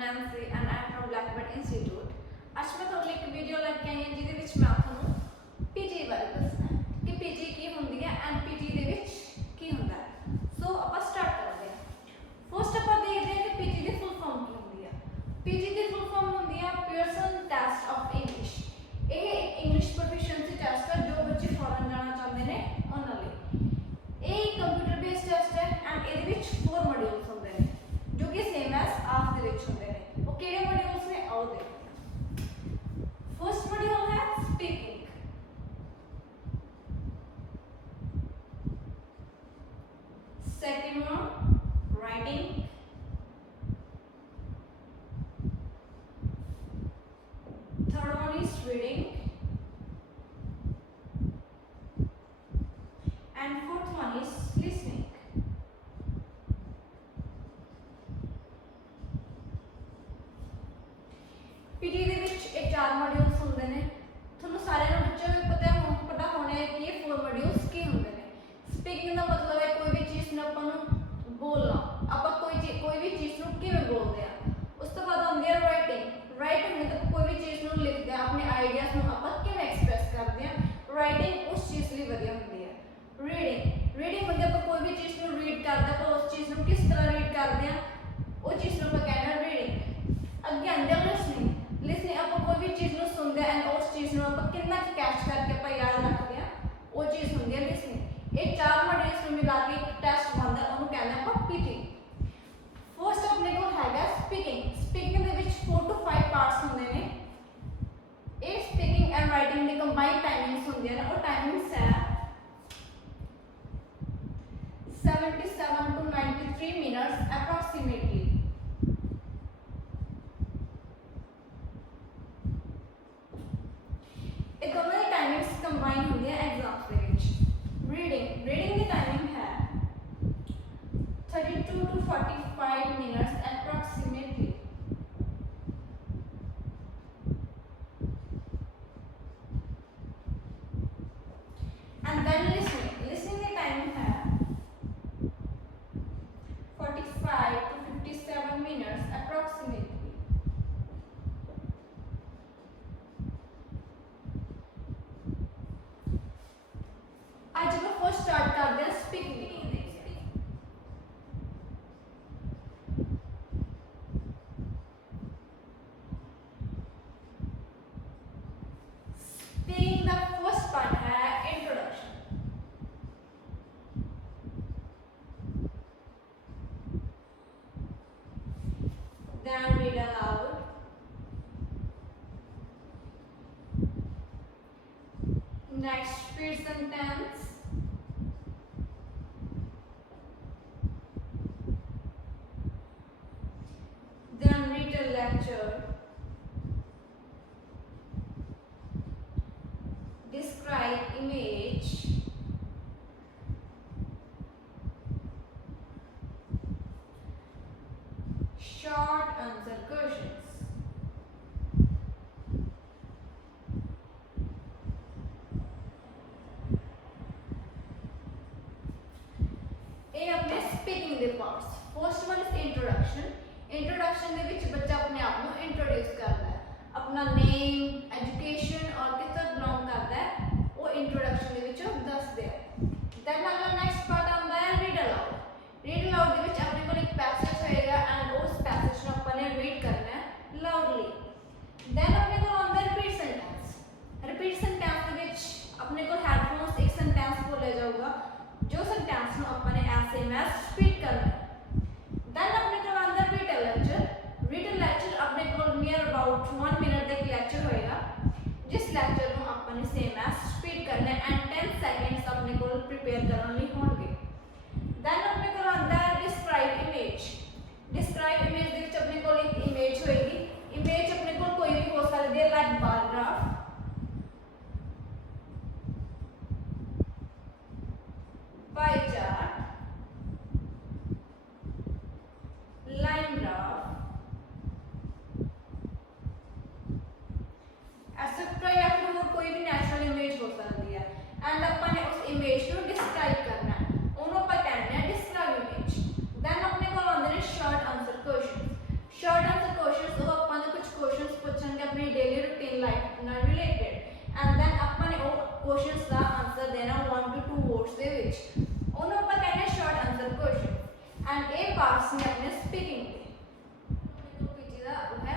Nancy and I am from BLACKBIRD Institute. आज मैं तुहानू एक वीडियो लेके आई हां जिहदे विच मैं तुहानू PTE बारे दसना है कि PTE की हुंदी है एंड PTE दे विच की हुंदा है। सो आपां स्टार्ट करदे हां। फर्स्ट आपां देखदे हां कि PTE दी फुल फॉर्म की हुंदी है। PTE दी फुल फॉर्म हुंदी है पर्सन टेस्ट ऑफ इंग्लिश। ਇਹ इंग्लिश प्रोफिशिएंसी टेस्ट है जो बच्चे फॉरेन जाना चाहते हैं उन्हां लई। ਇਹ कंप्यूटर बेस्ड टेस्ट है एंड ਇਹਦੇ ਵਿੱਚ 4 मॉड्यूल्स ਹੁੰਦੇ ਨੇ जो कि सेम एज आफ ਦੇ ਵਿੱਚ ਹੁੰਦੇ ਨੇ। ਉਹ ਕਿਹੜੇ ਮੋਡਿਊਲਸ ਨੇ ਆਓ ਦੇਖਦੇ ਹਾਂ। फर्स्ट मॉड्यूल है speaking, second one writing, third one is reading and fourth one is listening. PTE ਦੇ ਵਿੱਚ ਇਹ 4 ਮੋਡਿਊਲਸ ਹੁੰਦੇ ਨੇ। ਤੁਹਾਨੂੰ ਸਾਰਿਆਂ ਨੂੰ ਬੱਚਿਆਂ ਨੂੰ ਪਤਾ ਹੋਣਾ ਹੈ ਕਿ ਇਹ 4 ਮੋਡਿਊਲਸ ਕੀ ਹੁੰਦੇ ਨੇ। ਸਪੀਕਿੰਗ ਦਾ ਮਤਲਬ ਹੈ ਕੋਈ ਵੀ ਚੀਜ਼ ਨੂੰ ਆਪਾਂ ਨੂੰ ਬੋਲਣਾ, ਆਪਾਂ ਕੋਈ ਵੀ ਚੀਜ਼ ਨੂੰ ਕਿਵੇਂ ਬੋਲਦੇ ਆ। ਉਸ ਤੋਂ ਬਾਅਦ ਆਉਂਦੀ ਹੈ ਰਾਈਟਿੰਗ। ਰਾਈਟਿੰਗ ਮਤਲਬ ਕੋਈ ਵੀ ਚੀਜ਼ ਨੂੰ ਲਿਖਦੇ ਆ, ਆਪਣੇ ਆਈਡੀਆਜ਼ ਨੂੰ ਆਪਾਂ ਕਿਵੇਂ ਐਕਸਪ੍ਰੈਸ ਕਰਦੇ ਆ। ਰਾਈਟਿੰਗ ਉਸ ਚੀਜ਼ ਲਈ ਵਧੀਆ ਹੁੰਦੀ ਹੈ। रीडिंग मतलब आप कोई भी चीज़ को रीड करते हैं, उस चीज़ को किस तरह रीड करते हैं, वो चीज़ को कहना है रीडिंग। अगे आंदे लिसनिंग आप कोई भी चीज़ को सुनते हैं एंड उस चीज़ को आप कितना कैच करके आप याद रखते हैं, वो चीज़ होती है लिसनिंग। ये 4 मॉड्यूल्स को मिला के एक टेस्ट बनता है, उन्होंने कहना है आप PTE। फर्स्ट अपने को हैगा speaking. Speaking they which 4 to 5 parts होंगे ने। ये speaking and writing the combined timings होंदी है, और टाइमिंग्स है 77 to 93 minutes approximately. एक दोनों की टाइमिंग्स कंबाइन होती है एग्जाम्स के बीच। रीडिंग की टाइमिंग है 32 to 45 minutes approximately. And then listening की टाइमिंग है 45 to 57 minutes approximately. आज हम फर्स्ट स्टार्ट करते हैं स्पीकिंग। स्पीकिंग का फर्स्ट पार्ट है introduction. Then read aloud. Next, read sentence. Then read a lecture. Describe image. Short answer questions. ये अपने स्पीकिंग दे parts. First one is introduction. Introduction दे विच बच्चा अपने आप को इंट्रोड्यूस करता है, अपना नेम, एजुकेशन और कितना बिलोंग करता है वो इंट्रोडक्शन दे विच दस दे। देन अगला नेक्स्ट पार्ट आता है रीड अलाउड। रीड अलाउड दे विच अपने को एक पैसेज होएगा एंड उस पैसेज को अपने रीड करना है लाउडली। देन अपने को आता है repeat sentence. Repeat sentence they which अपने को हेडफोन्स एक सेंटेंस बोला जाऊगा जो सेंटेंस को अपने ऐसे में रिपीट करना है। देन अपने को आता है read a lecture. Read a lecture अपने को नियर अबाउट 1 मिनट तक लेक्चर होएगा, जिस लेक्चर को अपने सेम एज रिपीट करना है एंड 10 सेकंड्स अपने को प्रिपेयर करने लिए होंगे। देन अपने को आता है describe image. Describe image they which अपने को एक इमेज होएगी। इमेज अपने को कोई भी हो सकती है, like bar graph, pie chart, line graph, etcetera, या फिर वो कोई भी नेचुरल इमेज हो सकती है एंड अपने उस इमेज को डिस्क्राइब करना है, उन्होंने पर कहना है डिस्क्राइब इमेज। देन अपने को आंसर है short answer question. Short answer question ਨਾਲ ਰਿਲੇਟਡ ਐਂਡ ਦੈਨ ਆਪਾਂ ਨੇ ਉਹ ਕੁਐਸਚਨਸ ਦਾ ਆਨਸਰ ਦੇਣਾ 1 to 2 ਵਰਡਸ ਦੇ ਵਿੱਚ ਉਹਨੂੰ ਆਪਾਂ ਕਹਿੰਦੇ ਸ਼ਾਰਟ ਆਨਸਰ ਕੁਐਸਚਨ ਐਂਡ ਇਹ ਪਾਰਟਸ ਨੇ ਆਪਣੇ ਸਪੀਕਿੰਗ ਦੇ ਪੀਟੀ ਦਾ ਉਹ ਹੈ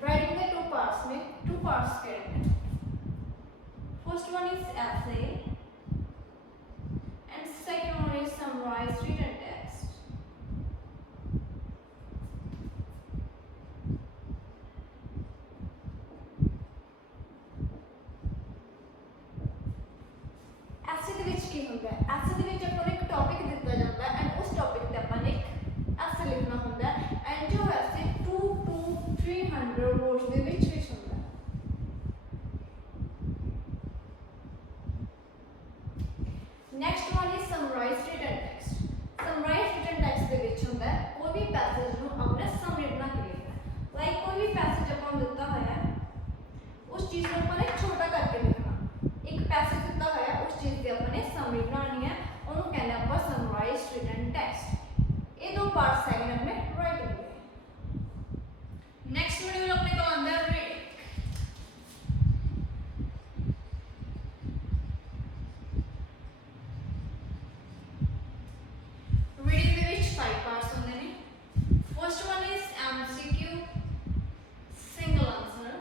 राइटिंग के टू parts में टू parts करेंगे first one is essay and second one is summarized written text essay ਦੇ ਵਿੱਚ ਕੀ ਹੁੰਦਾ ਹੈ essay ਦੇ ਵਿੱਚ ਆਪਾਂ ਨੂੰ ਇੱਕ ਟੌਪਿਕ ਦਿੱਤਾ ਜਾਂਦਾ ਹੈ ਐਂਡ ਉਸ ਟੌਪਿਕ ਤੇ ਆਪਾਂ ਨੇ ਇੱਕ essay ਲਿਖਣਾ ਹੁੰਦਾ ਹੈ ਐਂਡ ਜੋ essay 2 to 300 words ਦੇ ਵਿੱਚ ਹੁੰਦਾ ਹੈ next one is summarised written text summarised written text ਦੇ ਵਿੱਚ ਹੁੰਦਾ ਹੈ ਕੋਈ ਵੀ ਪੈਸੇਜ ਨੂੰ ਆਪਣੇ ਸਮਰੀ ਬਣਾ ਕੇ ਲਿਖਣਾ ਲਾਈਕ ਕੋਈ ਵੀ ਪੈਸੇਜ ਆਪਾਂ ਨੂੰ ਦਿੱਤਾ ਹੋਇਆ ਹੈ ਉਸ ਚੀਜ਼ ਨੂੰ ਆਪਾਂ ਨੇ ਛੋਟਾ ਕਰਕੇ ਲਿਖਣਾ ਇੱਕ ਪੈਸੇਜ ਦਿੱਤਾ ਹੋਇਆ ਉਸ ਚੀਜ਼ ਦੀ ਆਪਾਂ ਨੇ ਸਮਰੀ ਬਣਾਉਣੀ ਹੈ ਉਹਨੂੰ ਕਹਿੰਦੇ ਆਪਾਂ ਸਮਰਾइज्ड रिटन टेक्स्ट ਇਹ ਦੋ ਪਾਰਟਸ ਹੈਗੇ ਆਪਣੇ ਰਾਈਟਿੰਗ ਦੇ नेक्स्ट मॉड्यूल अपने को आंदा है रीडिंग रीडिंग ਦੇ ਵਿੱਚ 5 ਪਾਰਟਸ ਹੁੰਦੇ ਨੇ first one is MCQ single answer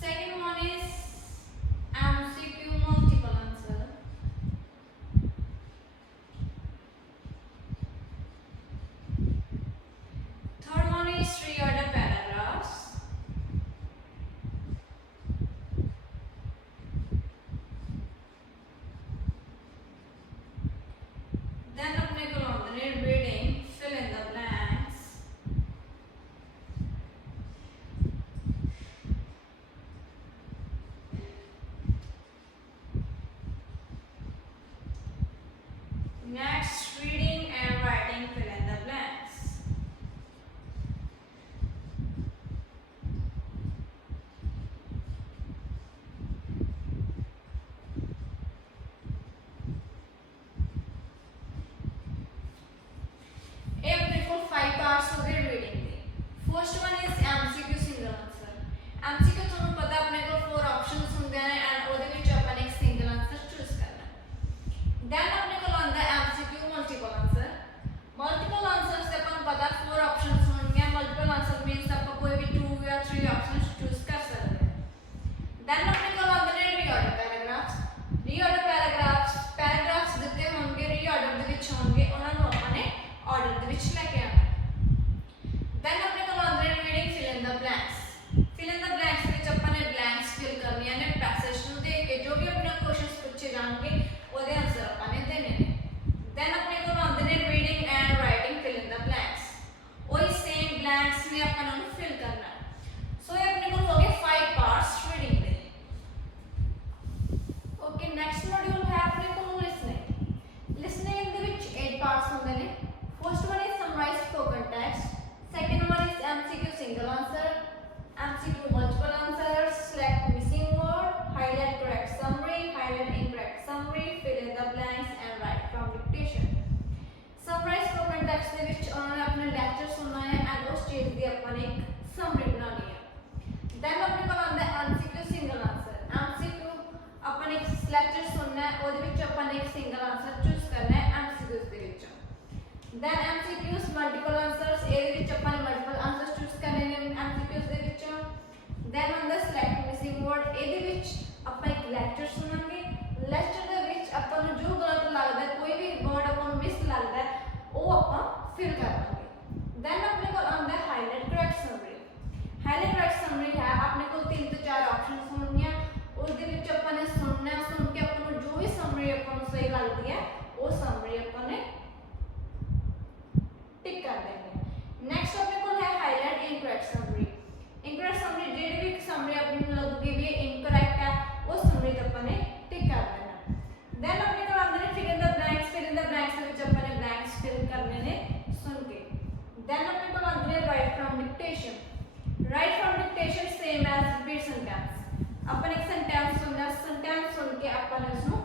second one is MCQ multiple answer third one is three-order paragraphs then अपने को आंदे ने reading fill in the blanks next reading and writing fill in the blanks parts of the reading day. First one is MCQ single answer. MCQ ਤੁਹਾਨੂੰ ਪਤਾ ਆਪਣੇ ਕੋਲ 4 options ਹੁੰਦੇ ਨੇ ਐਂਡ ਉਹਦੇ ਵਿੱਚ ਆਪਾਂ ਨੇ ਇੱਕ ਸਿੰਗਲ ਆਨਸਰ ਚੂਜ਼ ਕਰਨਾ ਹੈ। ਦੈਨ ਆਪਣੇ ਕੋਲ ਆਉਂਦਾ ਹੈ MCQ multiple answer. Multiple answers ਤੇ ਆਪਾਂ ਨੂੰ ਪਤਾ 4 ਆਪਸ਼ਨਸ ਹੋਣਗੀਆਂ। ਮਲਟੀਪਲ ਆਨਸਰ ਮੀਨਸ ਆਪਾਂ ਕੋਈ ਵੀ 2 ਜਾਂ 3 ਆਪਸ਼ਨਸ ਚੂਜ਼ ਕਰ ਸਕਦੇ ਹਾਂ। ਦੈਨ ਆਪਣੇ ਕੋਲ ਆਉਂਦੇ ਨੇ ਰੀਆਰਡਰ ਪੈਰਾਗ੍ਰਾਫਸ। ਰੀਆਰਡਰ ਪੈਰਾਗ੍ਰਾਫਸ ਦਿੱਤੇ ਹੋਣਗੇ ਰੀਆਰਡਰ ਦੇ ਵਿੱਚ ਹੋਣਗੇ ਉਹਨਾਂ ਨੂੰ ਆਪਾਂ ਨੇ ਆਰਡਰ ਦੇ ਵਿੱਚ ਲੈ ਕੇ ਆਉਣਾ। then अपने को आंदे ने reading fill in the blanks ਵਿੱਚ ਆਪਾਂ ਨੇ blanks fill ਕਰਨੀਆਂ ਨੇ ਪੈਸੇਜ ਨੂੰ ਦੇਖ ਕੇ ਜੋ ਵੀ ਆਪਣੇ ਕੁਐਸਚਨਸ ਪੁੱਛੇ ਜਾਣਗੇ ਉਹਦੇ ਆਨਸਰ ਆਪਾਂ ਨੇ ਦੇਣੇ ਨੇ then अपने को आंदे ने reading and writing fill in the blanks ਉਹੀ ਸੇਮ blanks ਨੇ ਆਪਾਂ ਨੂੰ fill ਕਰਨਾ ਹੈ ਸੋ ਇਹ ਆਪਣੇ ਕੋਲ ਹੋ ਗਏ 5 parts reading ਦੇ ਓਕੇ ਨੈਕਸਟ ਮੋਡਿਊਲ ਹੈ ਆਪਣੇ ਕੋਲ listening ਦੇ ਵਿੱਚ 8 parts ਹੁੰਦੇ ਨੇ first one is summarize spoken text second one is MCQ single answer MCQ multiple answers select missing word highlight correct summary highlight incorrect summary fill in the blanks and write from dictation summarize spoken text ਦੇ ਵਿੱਚ ਉਹਨਾਂ ਨੇ ਆਪਣੇ lecture ਸੁਣਨਾ ਹੈ and ਉਸ ਚੀਜ਼ ਦੀ ਆਪਾਂ ਨੇ ਇੱਕ ਸਮਰੀ ਬਣਾਉਣੀ ਹੈ then ਆਪਣੇ ਕੋਲ ਆਉਂਦਾ ਹੈ MCQ single answer MCQ ਆਪਾਂ ਨੇ ਇੱਕ ਲੈਕਚਰ ਸੁਣਨਾ ਹੈ ਉਹਦੇ ਵਿੱਚ ਆਪਾਂ ਨੇ ਇੱਕ ਸਿੰਗਲ ਆਨਸਰ ਚੂਜ਼ ਕਰਨਾ ਹੈ MCQs ਦੇ ਵਿੱਚ then MCQs multiple answers ਇਹਦੇ ਵਿੱਚ ਆਪਾਂ ਨੇ ਮਲਟੀਪਲ ਆਨਸਰਸ ਚੂਜ਼ ਕਰਨੇ ਨੇ MCQs ਦੇ ਵਿੱਚ then on the select missing word ਇਹਦੇ ਵਿੱਚ ਆਪਾਂ ਇੱਕ ਲੈਕਚਰ ਸੁਣਾਂਗੇ ਲੈਕਚਰ ਦੇ ਵਿੱਚ ਆਪਾਂ ਨੂੰ ਜੋ ਗਲਤ ਲੱਗਦਾ ਹੈ ਕੋਈ ਵੀ ਵਰਡ ਆਪਾਂ ਨੂੰ ਮਿਸ ਲੱਗਦਾ ਹੈ ਉਹ ਆਪਾਂ ਫਿਲ ਕਰਾਂਗੇ then ਆਪਣੇ ਕੋਲ ਆਉਂਦਾ ਹੈ highlight correct summary highlight correct summary ਹੈ ਆਪਣੇ ਕੋਲ 3 ਤੋਂ 4 ਆਪਸ਼ਨਸ ਹੋਣਗੀਆਂ ਉਹਦੇ ਵਿੱਚ ਆਪਾਂ ਨੇ ਸੁਣਨਾ ਸੁਣ ਕੇ ਆਪਾਂ ਨੂੰ ਜੋ ਵੀ ਸਮਰੀ ਆਪਾਂ ਨੂੰ ਸਹੀ ਲੱਗਦੀ ਹੈ ਉਹ ਸਮਰੀ ਆਪਾਂ ਨੇ टिक कर देंगे नेक्स्ट अपने को है हाईलाइट इनकरेक्ट समरी जेडी भी समरी अपनी लगेगी भी इनकरेक्ट है वो समरी तो अपने टिक कर देना देन अपने को आंदे ने फिल इन द ब्लैंक्स के विच अपने ब्लैंक्स फिल करने ने सुन के देन अपने को आंदे ने write from dictation same as repeat sentence अपन एक सेंटेंस सुन के अपन उसको